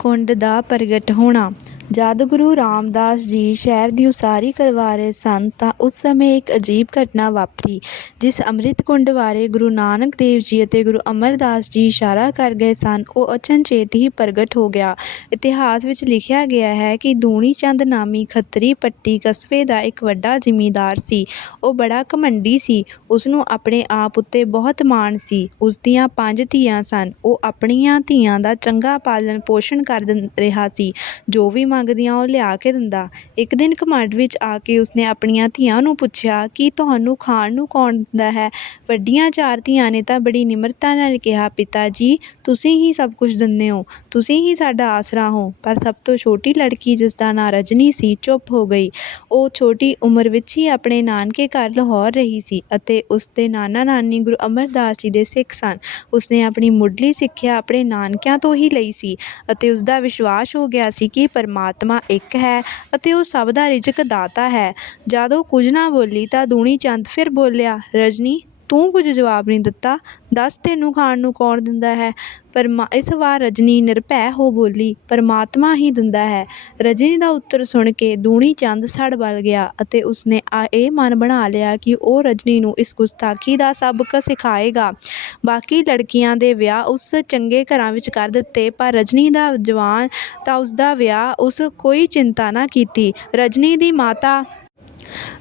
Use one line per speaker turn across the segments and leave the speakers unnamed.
ਕੁੰਡ ਦਾ ਪ੍ਰਗਟ ਹੋਣਾ। ਜਦ ਗੁਰੂ ਰਾਮਦਾਸ ਜੀ ਸ਼ਹਿਰ ਦੀ ਉਸਾਰੀ ਕਰਵਾ ਰਹੇ ਸਨ ਤਾਂ ਉਸ ਸਮੇਂ ਇੱਕ ਅਜੀਬ ਘਟਨਾ ਵਾਪਰੀ, ਜਿਸ ਅੰਮ੍ਰਿਤ ਕੁੰਡ ਬਾਰੇ ਗੁਰੂ ਨਾਨਕ ਦੇਵ ਜੀ ਅਤੇ ਗੁਰੂ ਅਮਰਦਾਸ ਜੀ ਇਸ਼ਾਰਾ ਕਰ ਗਏ ਸਨ। ਉਹ ਅਚਨਚੇਤ ਹੀ ਪ੍ਰਗਟ ਹੋ ਗਿਆ। ਇਤਿਹਾਸ ਵਿੱਚ ਲਿਖਿਆ ਗਿਆ ਹੈ ਕਿ ਦੂਣੀ ਚੰਦ ਨਾਮੀ ਖੱਤਰੀ ਪੱਟੀ ਕਸਬੇ ਦਾ ਇੱਕ ਵੱਡਾ ਜ਼ਿਮੀਂਦਾਰ ਸੀ। ਉਹ ਬੜਾ ਘਮੰਡੀ ਸੀ। ਉਸ ਨੂੰ ਆਪਣੇ ਆਪ ਉੱਤੇ ਬਹੁਤ ਮਾਣ ਸੀ। ਉਸ ਦੀਆਂ ਪੰਜ ਧੀਆਂ ਸਨ। ਉਹ ਆਪਣੀਆਂ ਧੀਆਂ ਦਾ ਚੰਗਾ ਪਾਲਣ ਪੋਸ਼ਣ ਕਰ ਦਿੰ, ਰਿਹਾ ਸੀ। ਜੋ ਵੀ ਮੰਗਦੀਆਂ ਉਹ ਲਿਆ ਕੇ ਦਿੰਦਾ। ਇੱਕ ਦਿਨ ਘਮੰਡ ਵਿੱਚ ਆ ਕੇ ਉਸਨੇ ਆਪਣੀਆਂ ਧੀਆਂ ਨੂੰ ਪੁੱਛਿਆ, ਕਿ ਤੁਹਾਨੂੰ ਖਾਣ ਨੂੰ ਕੌਣ ਦਿੰਦਾ ਹੈ? ਵੱਡੀਆਂ ਚਾਰ ਧੀਆਂ ਨੇ ਤਾਂ ਬੜੀ ਨਿਮਰਤਾ ਨਾਲ ਕਿਹਾ, ਪਿਤਾ ਜੀ, ਤੁਸੀਂ ਹੀ ਸਭ ਕੁਝ ਦਿੰਦੇ ਹੋ, ਤੁਸੀਂ ਹੀ ਸਾਡਾ ਆਸਰਾ ਹੋ। ਪਰ ਸਭ ਤੋਂ ਛੋਟੀ ਲੜਕੀ ਜਿਸ ਦਾ ਨਾਂ ਰਜਨੀ ਸੀ, ਚੁੱਪ ਹੋ ਗਈ। ਉਹ ਛੋਟੀ ਉਮਰ ਵਿੱਚ ਹੀ ਆਪਣੇ ਨਾਨਕੇ ਘਰ ਲਾਹੌਰ ਰਹੀ ਸੀ ਅਤੇ ਉਸ ਦੇ ਨਾਨਾ ਨਾਨੀ ਗੁਰੂ ਅਮਰਦਾਸ ਜੀ ਦੇ ਸਿੱਖ ਸਨ। ਉਸਨੇ ਆਪਣੀ ਮੁੱਢਲੀ ਸਿੱਖਿਆ ਆਪਣੇ ਨਾਨਕਿਆਂ ਤੋਂ ਹੀ ਲਈ ਸੀ ਅਤੇ ਉਸ ਦਾ ਵਿਸ਼ਵਾਸ ਹੋ ਗਿਆ ਸੀ ਕਿ ਪਰਮਾਤਮਾ ਇੱਕ ਹੈ ਅਤੇ ਉਹ ਸਭ ਦਾ ਰਿਜ਼ਕ ਦਾਤਾ ਹੈ। ਜਦ ਉਹ ਕੁਝ ਨਾ ਬੋਲੀ ਤਾਂ ਦੂਣੀ ਚੰਦ ਫਿਰ ਬੋਲਿਆ, ਰਜਨੀ ਤੂੰ ਕੁਝ ਜਵਾਬ ਨਹੀਂ ਦਿੱਤਾ। ਦੱਸ ਤੈਨੂੰ ਖਾਣ ਨੂੰ ਕੌਣ ਦਿੰਦਾ ਹੈ? ਪਰਮਾ, ਇਸ ਵਾਰ ਰਜਨੀ ਨਿਰਭੈ ਹੋ ਬੋਲੀ, ਪਰਮਾਤਮਾ ਹੀ ਦਿੰਦਾ ਹੈ। ਰਜਨੀ ਦਾ ਉੱਤਰ ਸੁਣ ਕੇ ਦੂਣੀ ਚੰਦ ਸੜ ਬਲ ਗਿਆ ਅਤੇ ਉਸਨੇ ਆ ਇਹ ਮਨ ਬਣਾ ਲਿਆ ਕਿ ਉਹ ਰਜਨੀ ਨੂੰ ਇਸ ਗੁਸਤਾਖੀ ਦਾ ਸਬਕ ਸਿਖਾਏਗਾ। ਬਾਕੀ ਲੜਕੀਆਂ ਦੇ ਵਿਆਹ ਉਸ ਚੰਗੇ ਘਰਾਂ ਵਿੱਚ ਕਰ ਦਿੱਤੇ, ਪਰ ਰਜਨੀ ਦਾ ਜਵਾਨ ਤਾਂ ਉਸ ਦਾ ਵਿਆਹ ਉਸ ਕੋਈ ਚਿੰਤਾ ਨਾ ਕੀਤੀ। ਰਜਨੀ ਦੀ ਮਾਤਾ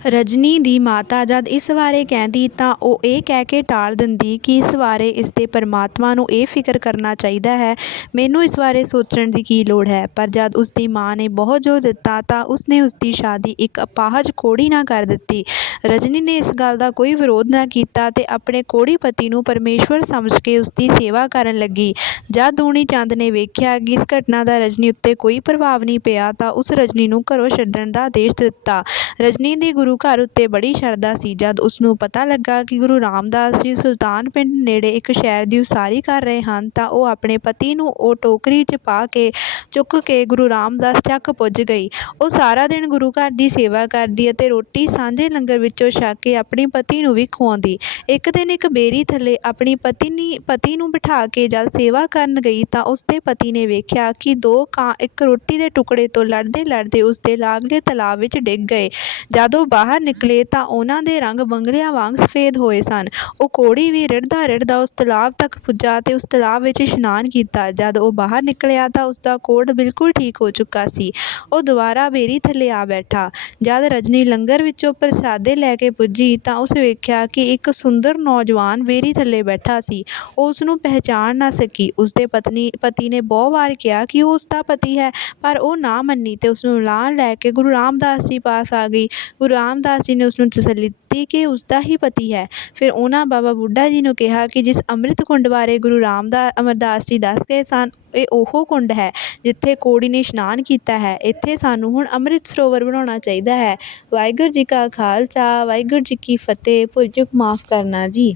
ਰਜਨੀ ਦੀ ਮਾਤਾ ਜਦ ਇਸ ਬਾਰੇ ਕਹਿੰਦੀ ਤਾਂ ਉਹ ਇਹ ਕਹਿ ਕੇ ਟਾਲ ਦਿੰਦੀ ਕਿ ਇਸ ਬਾਰੇ ਇਸ ਦੇ ਪਰਮਾਤਮਾ ਨੂੰ ਇਹ ਫਿਕਰ ਕਰਨਾ ਚਾਹੀਦਾ ਹੈ। ਮੈਨੂੰ ਇਸ ਬਾਰੇ ਸੋਚਣ ਦੀ ਕੀ ਲੋੜ ਹੈ? ਪਰ ਜਦ ਉਸ ਦੀ ਮਾਂ ਨੇ ਬਹੁਤ ਜ਼ੋਰ ਦਿੱਤਾ ਤਾਂ ਉਸਨੇ ਉਸ ਦੀ ਸ਼ਾਦੀ ਇੱਕ ਅਪਾਹਜ ਕੋੜੀ ਨਾਲ ਕਰ ਦਿੱਤੀ। ਰਜਨੀ ਨੇ ਇਸ ਗੱਲ ਦਾ ਕੋਈ ਵਿਰੋਧ ਨਾ ਕੀਤਾ ਤੇ ਆਪਣੇ ਕੋੜੀ ਪਤੀ ਨੂੰ ਪਰਮੇਸ਼ਵਰ ਸਮਝ ਕੇ ਉਸ ਦੀ ਸੇਵਾ ਕਰਨ ਲੱਗੀ। ਜਦ ਦੂਣੀ ਚੰਦ ਨੇ ਵੇਖਿਆ ਕਿ ਇਸ ਘਟਨਾ ਦਾ ਰਜਨੀ ਉੱਤੇ ਕੋਈ ਪ੍ਰਭਾਵ ਨਹੀਂ ਪਿਆ ਤਾਂ ਉਸ ਰਜਨੀ ਨੂੰ ਘਰੋਂ ਛੱਡਣ ਦਾ ਆਦੇਸ਼ ਦਿੱਤਾ। ਰਜਨੀ ਦੀ ਗੁਰੂ ਘਰ ਉੱਤੇ ਬੜੀ ਸ਼ਰਧਾ ਸੀ। ਜਦ ਉਸ ਨੂੰ ਪਤਾ ਲੱਗਾ ਕਿ ਗੁਰੂ ਰਾਮਦਾਸ ਜੀ ਸੁਲਤਾਨ ਪਿੰਡ ਨੇੜੇ ਇੱਕ ਸ਼ਹਿਰ ਦੀ ਉਸਾਰੀ ਕਰ ਰਹੇ ਹਨ, ਤਾਂ ਉਹ ਆਪਣੇ ਪਤੀ ਨੂੰ ਉਹ ਟੋਕਰੀ 'ਚ ਪਾ ਕੇ ਚੁੱਕ ਕੇ ਗੁਰੂ ਰਾਮਦਾਸ ਚੱਕ ਪੁੱਜ ਗਈ। ਉਹ ਸਾਰਾ ਦਿਨ ਗੁਰੂ ਘਰ ਦੀ ਸੇਵਾ ਕਰਦੀ ਅਤੇ ਰੋਟੀ ਸਾਂਝੇ ਲੰਗਰ ਵਿੱਚੋਂ ਛਕ ਕੇ ਆਪਣੀ ਪਤੀ ਨੂੰ ਵੀ ਖਵਾਉਂਦੀ। ਇੱਕ ਦਿਨ ਇੱਕ ਬੇਰੀ ਥੱਲੇ ਆਪਣੀ ਪਤਨੀ ਪਤੀ ਨੂੰ ਬਿਠਾ ਕੇ ਜਦ ਸੇਵਾ ਕਰਨ ਗਈ ਤਾਂ ਉਸ ਦੇ ਪਤੀ ਨੇ ਵੇਖਿਆ ਕਿ ਦੋ ਕਾਂ ਇੱਕ ਰੋਟੀ ਦੇ ਟੁਕੜੇ ਤੋਂ ਲੜਦੇ ਲੜਦੇ ਉਸ ਦੇ ਲਾਗਲੇ ਤਲਾਬ ਵਿੱਚ ਡਿੱਗ ਗਏ। ਜਦ ਉਹ ਬਾਹਰ ਨਿਕਲੇ ਤਾਂ ਉਹਨਾਂ ਦੇ ਰੰਗ ਬੰਗਲਿਆਂ ਵਾਂਗ ਸਫੇਦ ਹੋਏ ਸਨ। ਉਹ ਕੋੜੀ ਵੀ ਰਿੜਦਾ ਰਿੜਦਾ ਉਸ ਤਲਾਬ ਤੱਕ ਪੁੱਜਾ ਤੇ ਉਸ ਤਲਾਬ ਵਿੱਚ ਇਸ਼ਨਾਨ ਕੀਤਾ। ਜਦ ਉਹ ਬਾਹਰ ਨਿਕਲਿਆ ਤਾਂ ਉਸ ਦਾ ਕੋੜ ਬਿਲਕੁਲ ਠੀਕ ਹੋ ਚੁੱਕਾ ਸੀ। ਉਹ ਦੁਬਾਰਾ ਬੇਰੀ ਥੱਲੇ ਆ ਬੈਠਾ। ਜਦ ਰਜਨੀ ਲੰਗਰ ਵਿੱਚੋਂ ਪ੍ਰਸਾਦੇ ਲੈ ਕੇ ਪੁੱਜੀ ਤਾਂ ਉਸ ਵੇਖਿਆ ਕਿ ਇੱਕ ਸੁੰਦਰ ਨੌਜਵਾਨ ਬੇਰੀ ਥੱਲੇ ਬੈਠਾ ਸੀ। ਉਹ ਉਸ ਨੂੰ ਪਹਿਚਾਣ ਨਾ ਸਕੀ। ਉਸ ਦੇ ਪਤਨੀ, ਪਤੀ ਨੇ ਬਹੁਤ ਵਾਰ ਕਿਹਾ ਕਿ ਉਹ ਉਸ ਦਾ ਪਤੀ ਹੈ, ਪਰ ਉਹ ਨਾ ਮੰਨੀ ਤੇ ਉਸ ਨੂੰ ਨਾਲ ਲੈ ਕੇ ਗੁਰੂ ਰਾਮਦਾਸ ਜੀ ਪਾਸ ਆ ਗਈ ਗੁਰੂ ਰਾਮਦਾਸ ਜੀ ਨੇ ਉਸ ਨੂੰ ਤਸੱਲੀ ਦਿੱਤੀ ਕਿ ਉਸ ਦਾ ਹੀ ਪਤੀ ਹੈ। ਫਿਰ ਉਹਨਾਂ ਬਾਬਾ ਬੁੱਢਾ ਜੀ ਨੂੰ ਕਿਹਾ ਕਿ ਜਿਸ ਅੰਮ੍ਰਿਤ ਕੁੰਡ ਬਾਰੇ ਗੁਰੂ ਰਾਮਦਾਸ ਅਮਰਦਾਸ ਜੀ ਦੱਸ ਗਏ ਸਨ, ਇਹ ਉਹ ਕੁੰਡ ਹੈ ਜਿੱਥੇ ਕੋੜੀ ਨੇ ਇਸ਼ਨਾਨ ਕੀਤਾ ਹੈ। ਇੱਥੇ ਸਾਨੂੰ ਹੁਣ ਅੰਮ੍ਰਿਤ ਸਰੋਵਰ ਬਣਾਉਣਾ ਚਾਹੀਦਾ ਹੈ। ਵਾਹਿਗੁਰੂ ਜੀ ਕਾ ਖਾਲਸਾ, ਵਾਹਿਗੁਰੂ ਜੀ ਕੀ ਫਤਿਹ। ਭੁੱਲ ਚੁੱਕ ਮਾਫ ਕਰਨਾ ਜੀ।